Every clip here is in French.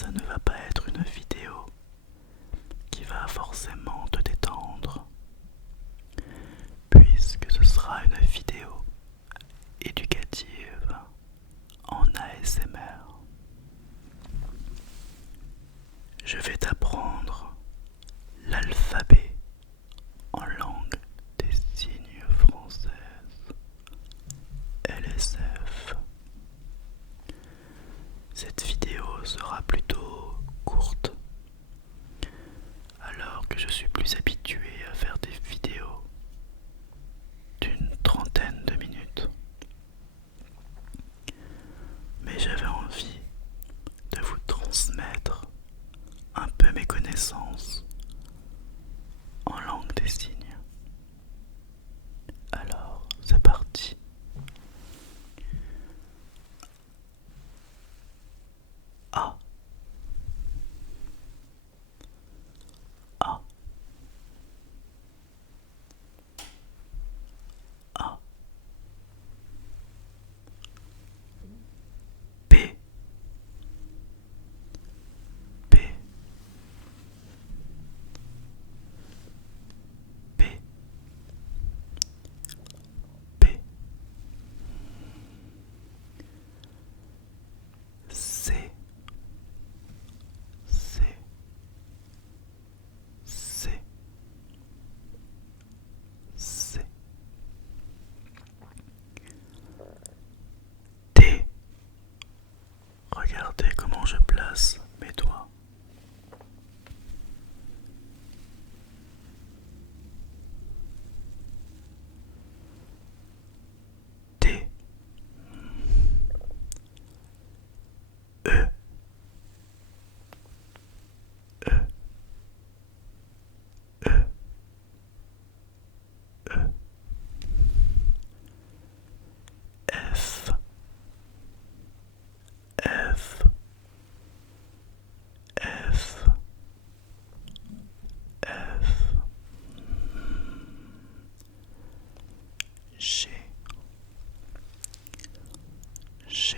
ça ne va pas être une vidéo qui va forcément te détendre, puisque ce sera une vidéo éducative en ASMR. Je vais t'apprendre l'alphabet en langue des signes française, LSF. Cette vidéo sera plutôt courte, alors que je suis plus habitué à faire des vidéos d'une trentaine de minutes. Mais j'avais envie de vous transmettre un peu mes connaissances en langue des signes. Alors, c'est parti. A. A. A. P. P. P. P. C. C. C. C. D. Regardez comment je place mes doigts. D. E. E. E. E. F. F. F. F. G. G.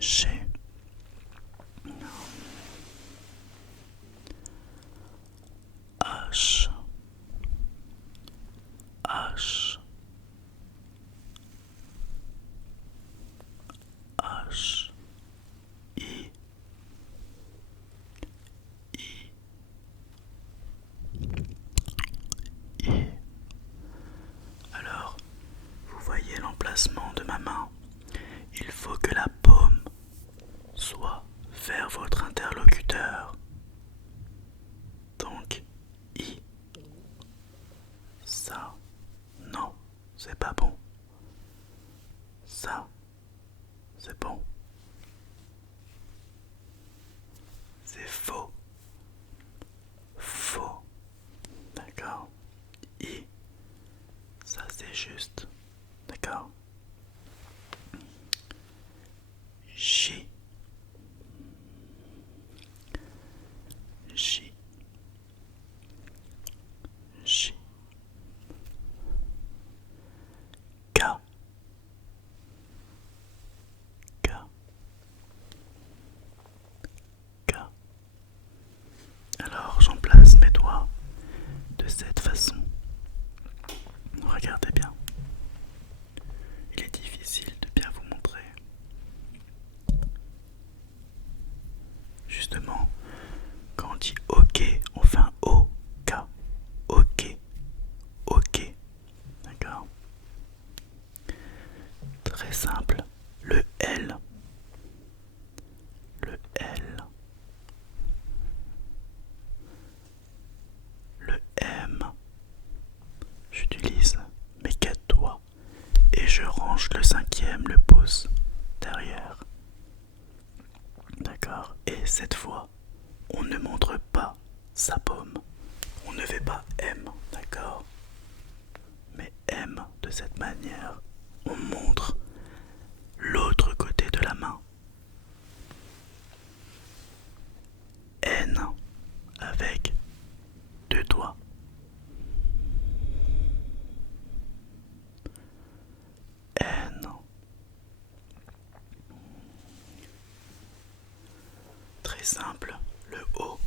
G. H. H. H. I. I. I. Alors, vous voyez l'emplacement de ma main. Il faut que la paume soit vers votre interlocuteur. Donc, I. Ça, non, c'est pas bon. Ça, c'est bon. C'est faux. Faux. D'accord. I. Ça, c'est juste. D'accord. J. J. J. K. K. K. Alors j'emplace mes doigts de cette façon. Regardez bien. Il est difficile de bien vous montrer. Justement, quand on dit OK, on fait un O, K. OK. OK. D'accord. Très simple. Le L. Le L. Le M. J'utilise mes 4 doigts et je range le cinquième, le pouce, derrière. D'accord. Et cette fois, on ne montre pas sa paume. On ne fait pas M, d'accord. Mais M de cette manière, on montre l'autre côté de la main. N avec 2 doigts. N est simple, le O.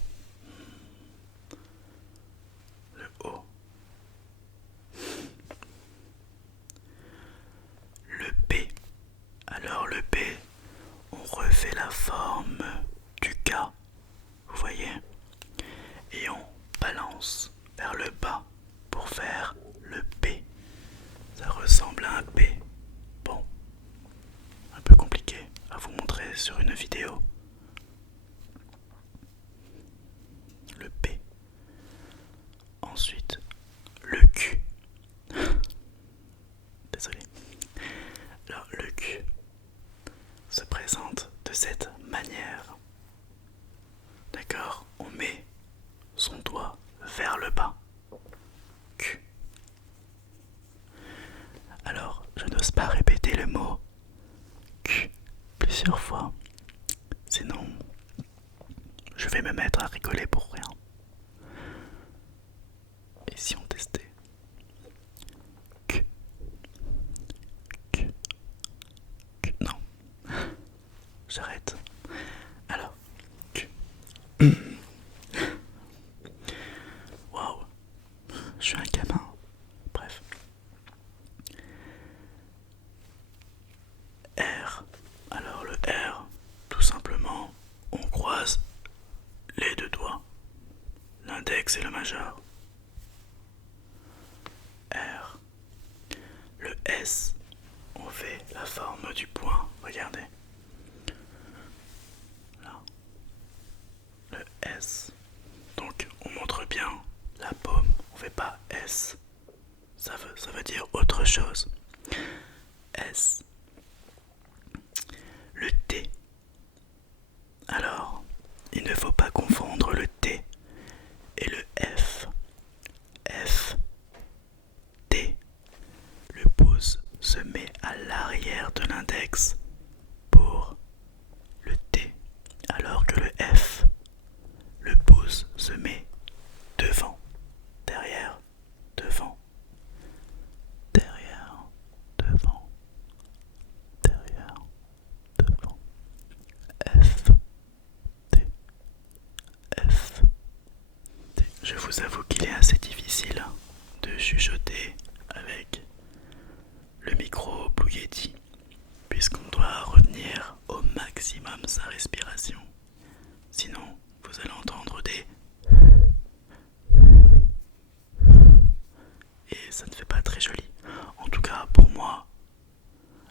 Le O. Le P. Alors le P, on refait la forme du K, vous voyez, et on balance vers le bas pour faire le P. Ça ressemble à un P. Bon, un peu compliqué à vous montrer sur une vidéo. Le P. Ensuite, le Q. Désolé. Alors, le Q se présente de cette manière. D'accord? On met son doigt vers le bas. Q. Alors, je n'ose pas répéter le mot Q plusieurs fois. Sinon, je vais me mettre à rigoler pour rien. Et si on testait Q, Q, Q, non, j'arrête. Alors, Q. Waouh, je suis un gamin. Bref. R. Alors le R, tout simplement, on croise les deux doigts, l'index et le majeur. R. Le S, on fait la forme du poing, regardez. Là. Le S. Donc on montre bien la paume, on fait pas S. Ça veut dire autre chose. S. Le T. Alors, il ne faut pas confondre le T et le F. F. T. Le pouce se met à l'arrière de l'index pour le T, alors que le F, le pouce se met devant, derrière, devant, derrière, devant, derrière, devant. F, T, F, T. Je vous avoue qu'il est assez difficile de chuchoter avec le micro Blue Yeti, puisqu'on doit retenir au maximum sa respiration. Sinon, vous allez entendre des... Et ça ne fait pas très joli. En tout cas, pour moi,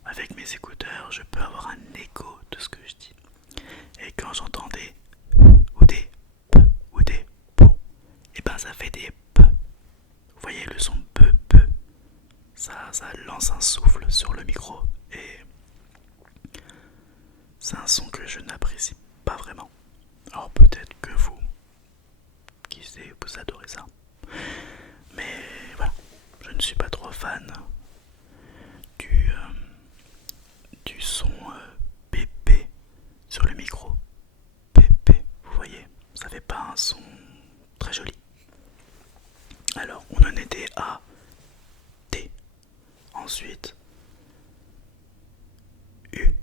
avec mes écouteurs, je peux avoir un écho de ce que je dis. Et quand j'entends des ou des p ou des bon, et ben ça fait des p. Vous voyez le son peu peu. Ça lance un souffle sur le micro et c'est un son que je n'apprécie pas vraiment. Alors peut-être que vous, qui sait, vous adorez ça. Mais voilà, je ne suis pas trop fan du, du son PP sur le micro. PP, vous voyez, ça fait pas un son très joli. Alors, on en était à T. Ensuite, U.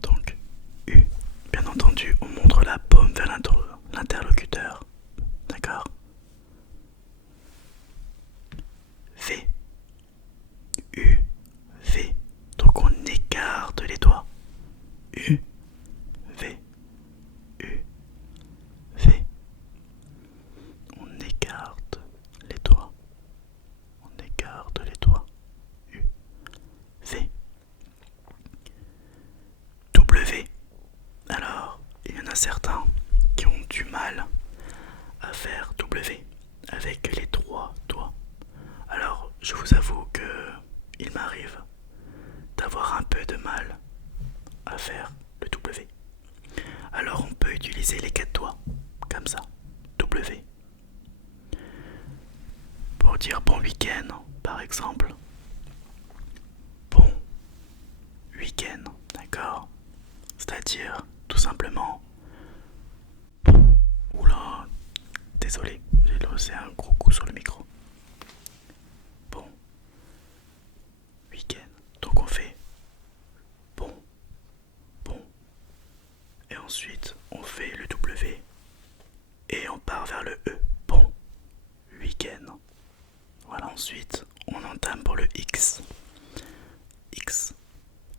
Donc, U. Bien entendu, on montre la paume vers l'interlocuteur. D'accord? V. U. V. Donc, on écarte les doigts. U. V. U. V. On écarte les doigts. On écarte les doigts. U. V. W. Alors, il y en a certains qui ont du mal à faire W avec les trois doigts. Alors, je vous avoue que il m'arrive d'avoir un peu de mal à faire le W. Alors, on peut utiliser les quatre doigts, comme ça, W. Pour dire bon week-end, par exemple. Bon week-end, d'accord? C'est-à-dire, tout simplement, oula, désolé, j'ai lancé un gros coup sur le micro. Bon week-end. Donc on fait bon, bon, et ensuite on fait le W et on part vers le E. Bon week-end. Voilà, ensuite on entame pour le X. X,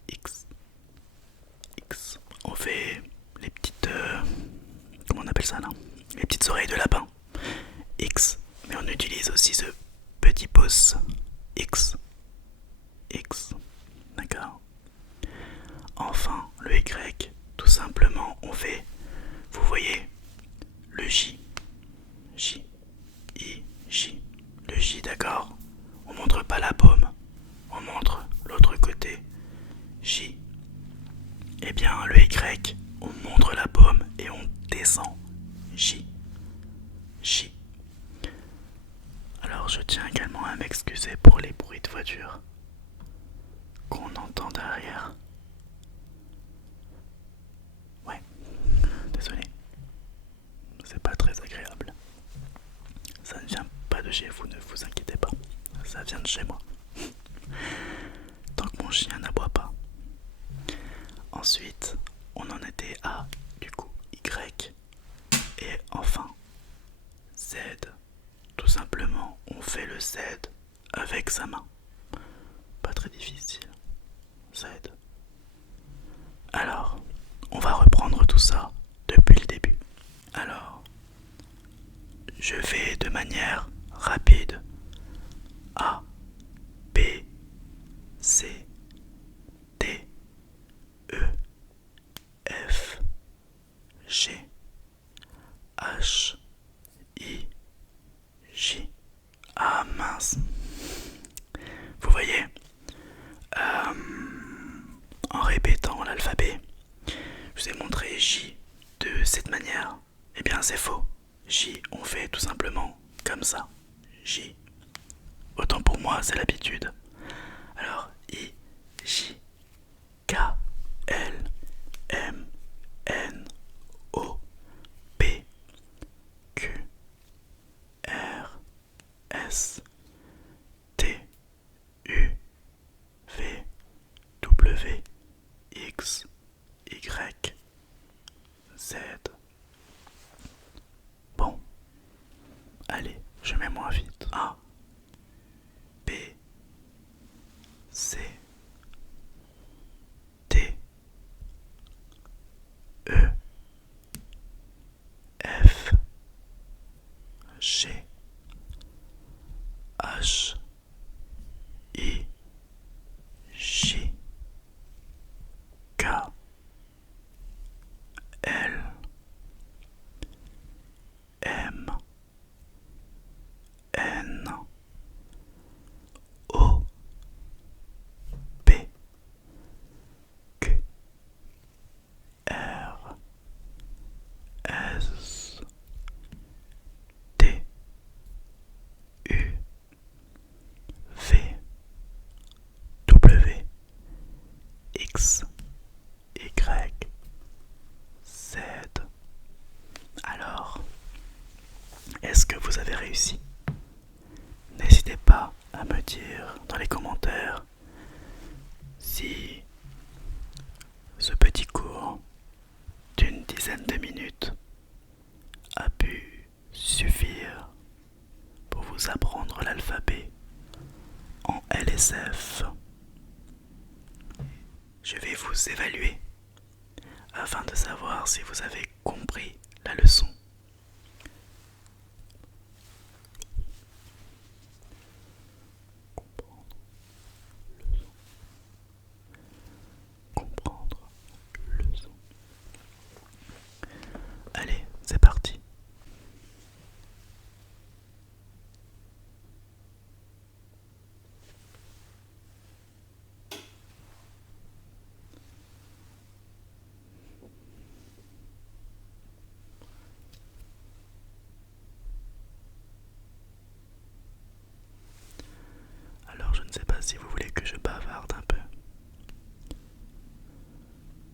X, X. On fait les petites... comment on appelle ça là? Les petites oreilles de lapin. X. Mais on utilise aussi ce petit pouce. X. X. D'accord. Enfin, le Y. Tout simplement, on fait... Vous voyez le J. J. I. J. Le J, d'accord. On montre pas la paume. On montre l'autre côté. J. Eh bien, le Y, on montre la paume et on descend. J. J. Alors, je tiens également à m'excuser pour les bruits de voiture qu'on entend derrière. Ouais, désolé. C'est pas très agréable. Ça ne vient pas de chez vous, ne vous inquiétez pas. Ça vient de chez moi. Tant que mon chien n'aboie pas. Ensuite, on en était à, du coup, Y. Et enfin, Z. Tout simplement, on fait le Z avec sa main. Pas très difficile. Z. Alors, on va reprendre tout ça depuis le début. Alors, je vais de manière rapide. A, B, C, D, E, F, G, H, I, J. Ah mince. Vous voyez, en répétant l'alphabet, je vous ai montré J de cette manière. Eh bien c'est faux. J, on fait tout simplement comme ça. J. Autant pour moi, c'est l'habitude. Alors, I, J, K, L, M, N, O, P, Q, R, S, T, U, V, W, X, Y, Z. Bon, allez, je mets moins vite. A, B, C, D, E, F, G, H, I, J, K, L, M, N, O, P, Q, R, S, T, U, V, W, X, Y, Z. Alors, est-ce que vous avez réussi? N'hésitez pas à me dire dans les commentaires si ce petit cours d'une dizaine de minutes a pu suffire pour vous apprendre l'alphabet en LSF. Je vais vous évaluer afin de savoir si vous avez compris la leçon. Comprendre leçon. Allez, c'est parti. Alors je ne sais pas si vous voulez que je bavarde un peu.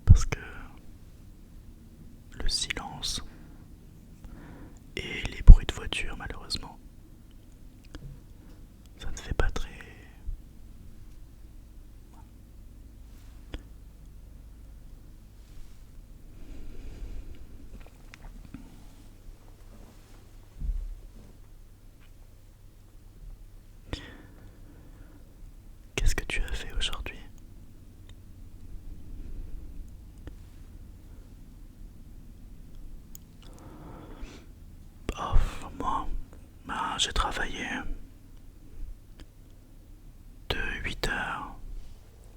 Parce que le silence et les bruits de voiture, malheureusement, ça ne fait pas très...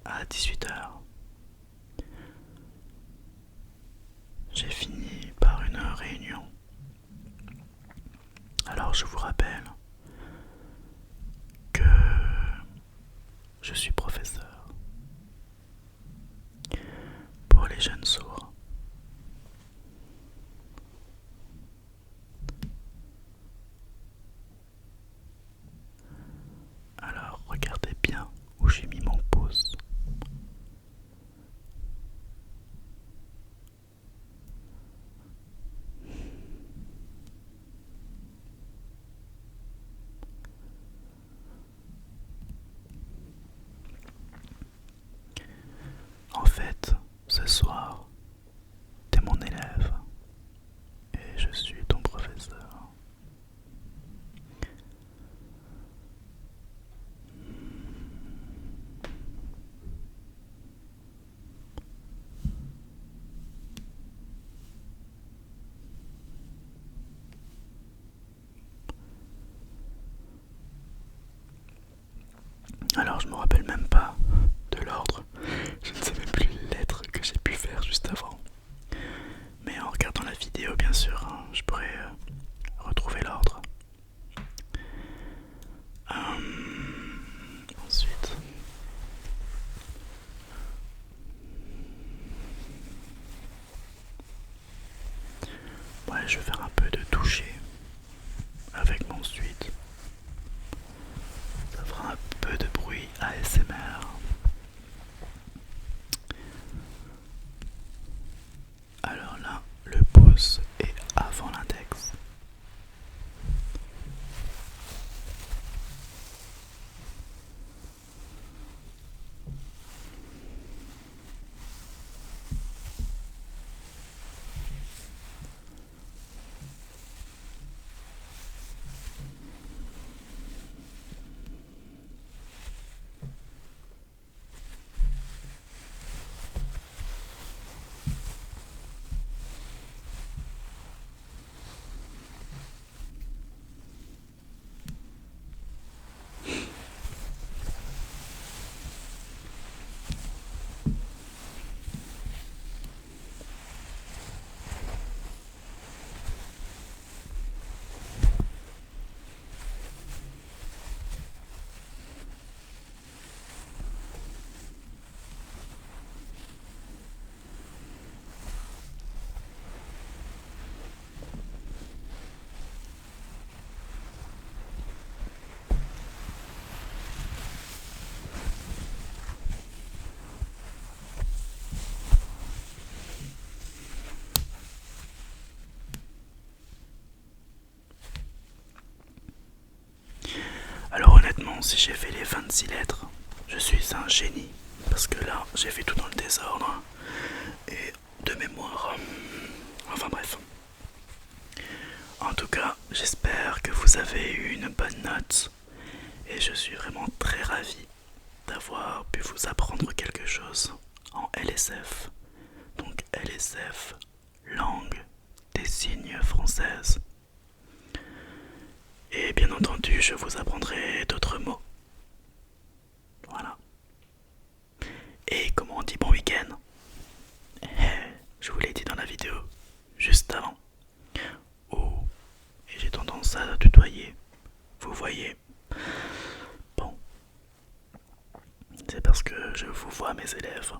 à 18h. J'ai fini par une réunion. Alors je vous rappelle que je suis professeur pour les jeunes sourds. Alors regardez bien où j'ai mis mon pouce. En fait, ce soir, t'es mon élève et je suis ton professeur. Alors je me rappelle même pas de l'ordre. Je ne sais même plus les lettres que j'ai pu faire juste avant. Mais en regardant la vidéo, bien sûr, hein, je pourrais retrouver l'ordre. Ensuite, ouais, je vais faire un peu de toucher avec mon suite. Ça fera un peu de bruit ASMR. Alors là, le pouce est avant l'index. Alors honnêtement, si j'ai fait les 26 lettres, je suis un génie. Parce que là, j'ai fait tout dans le désordre. Et de mémoire. Enfin bref. En tout cas, j'espère que vous avez eu une bonne note. Et je suis vraiment très ravi d'avoir pu vous apprendre quelque chose en LSF. Donc LSF, langue des signes française. Et bien entendu, je vous apprendrai d'autres mots. Voilà. Et comment on dit bon week-end? Je vous l'ai dit dans la vidéo, juste avant. Oh, et j'ai tendance à tutoyer. Vous voyez. Bon. C'est parce que je vous vois mes élèves.